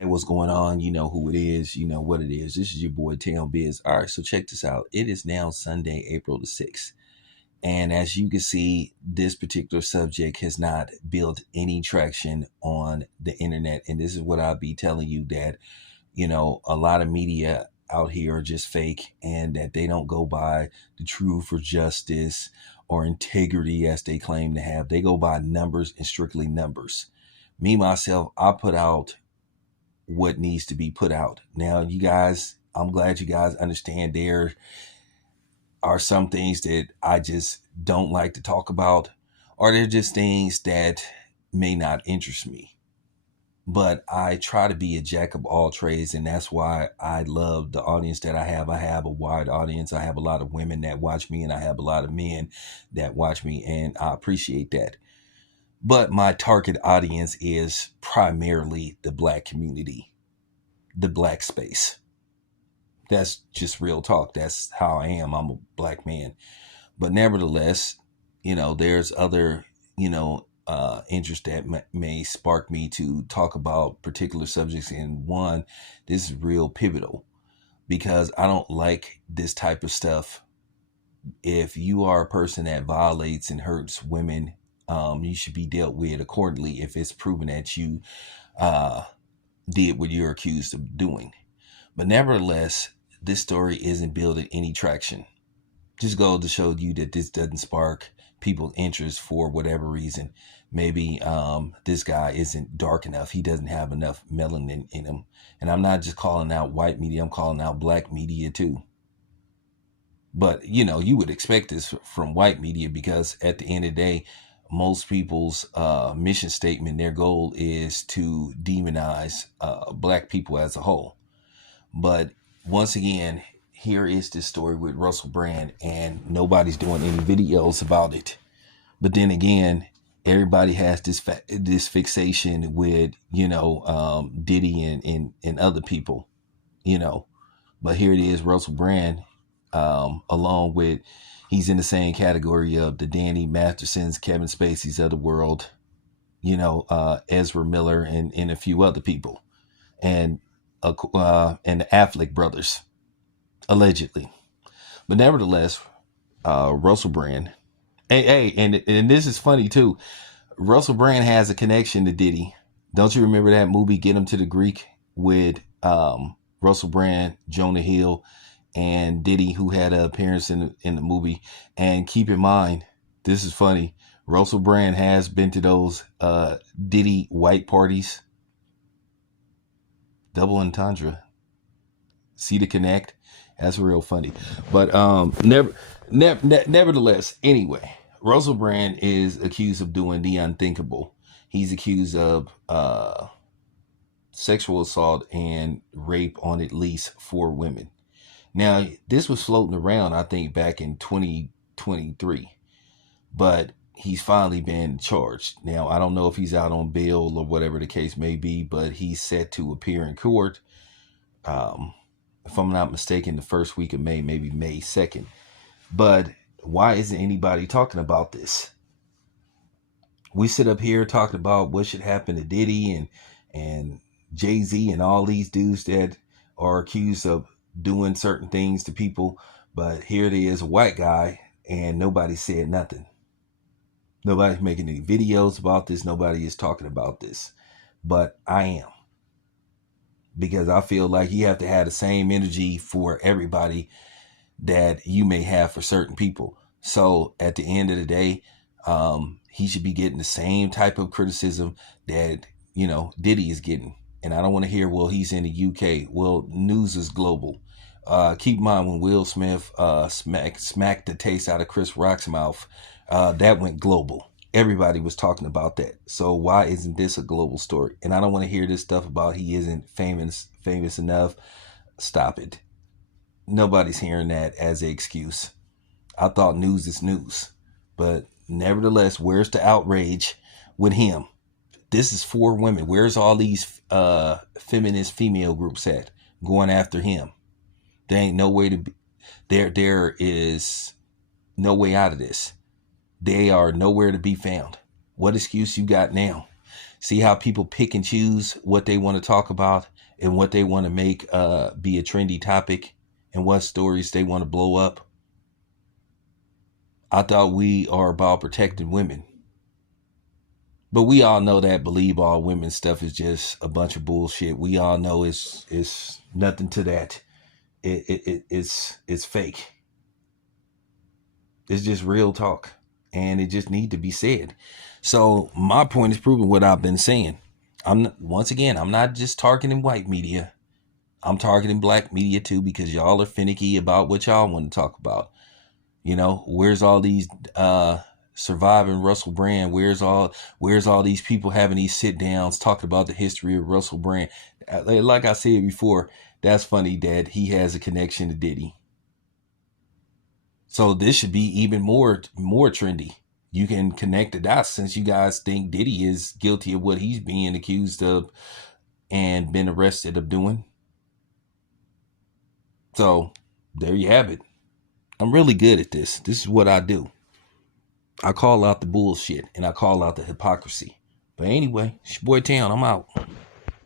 Hey, what's going on? You know who it is. You know what it is. This is your boy Town Biz. All right, so check this out. It is now Sunday, April the 6th. And as you can see, this particular subject has not built any traction on the internet. And this is what I'll be telling you that, a lot of media out here are just fake and that they don't go by the truth or justice or integrity as they claim to have. They go by numbers and strictly numbers. Me, myself, I put out what needs to be put out. Now, you guys, I'm glad you guys understand there are some things that I just don't like to talk about, or they're just things that may not interest me. But I try to be a jack of all trades, and that's why I love the audience that I have. I have a wide audience. I have a lot of women that watch me, and I have a lot of men that watch me, and I appreciate that. But my target audience is primarily the black community, the black space. That's just real talk. That's how I am. I'm a black man. But nevertheless, there's other, interest that may spark me to talk about particular subjects. And one, this is real pivotal because I don't like this type of stuff. If you are a person that violates and hurts women, you should be dealt with accordingly if it's proven that you uh, did what you're accused of doing. But nevertheless, this story isn't building any traction. Just go to show you that this doesn't spark people's interest for whatever reason. Maybe this guy isn't dark enough. He doesn't have enough melanin in him. And I'm not just calling out white media. I'm calling out black media too. But, you would expect this from white media because at the end of the day, most people's mission statement, their goal is to demonize black people as a whole. But once again, here is this story with Russell Brand, and nobody's doing any videos about it. But then again, everybody has this fixation with Diddy and other people, you know. But here it is, Russell Brand, along with he's in the same category of the Danny Mastersons, Kevin Spacey's of the world, Ezra Miller and a few other people, and the Affleck brothers, allegedly. But nevertheless, Russell Brand. Hey, and this is funny too. Russell Brand has a connection to Diddy. Don't you remember that movie, Get Him to the Greek, with Russell Brand, Jonah Hill, and Diddy, who had an appearance in the movie? And keep in mind, this is funny. Russell Brand has been to those Diddy white parties. Double entendre. See the connect? That's real funny. But nevertheless, anyway, Russell Brand is accused of doing the unthinkable. He's accused of sexual assault and rape on at least 4 women. Now, this was floating around, I think, back in 2023. But he's finally been charged. Now, I don't know if he's out on bail or whatever the case may be, but he's set to appear in court. If I'm not mistaken, the first week of May, maybe May 2nd. But why isn't anybody talking about this? We sit up here talking about what should happen to Diddy and Jay-Z and all these dudes that are accused of doing certain things to people. But here it is, a white guy, and nobody said nothing. Nobody's making any videos about this. Nobody is talking about this. But I am. Because I feel like you have to have the same energy for everybody that you may have for certain people. So at the end of the day, he should be getting the same type of criticism that, Diddy is getting. And I don't want to hear, well, he's in the UK. Well, news is global. Keep in mind when Will Smith smacked the taste out of Chris Rock's mouth, that went global. Everybody was talking about that. So why isn't this a global story? And I don't want to hear this stuff about he isn't famous enough. Stop it. Nobody's hearing that as an excuse. I thought news is news. But nevertheless, where's the outrage with him? This is 4 women. Where's all these feminist female groups at going after him? There ain't no way to be. There is no way out of this. They are nowhere to be found. What excuse you got now? See how people pick and choose what they want to talk about and what they want to make be a trendy topic and what stories they want to blow up. I thought we are about protecting women. But we all know that believe all women stuff is just a bunch of bullshit. We all know it's nothing to that. It's fake. It's just real talk, and it just need to be said. So my point is proving what I've been saying. Once again, I'm not just targeting white media. I'm targeting black media too, because y'all are finicky about what y'all want to talk about. You know, where's all these surviving Russell Brand? Where's all these people having these sit downs talking about the history of Russell Brand? Like I said before, that's funny that he has a connection to Diddy. So this should be even more trendy. You can connect the dots since you guys think Diddy is guilty of what he's being accused of and been arrested of doing. So there you have it. I'm really good at this. This is what I do. I call out the bullshit and I call out the hypocrisy. But anyway, it's your boy Town. I'm out.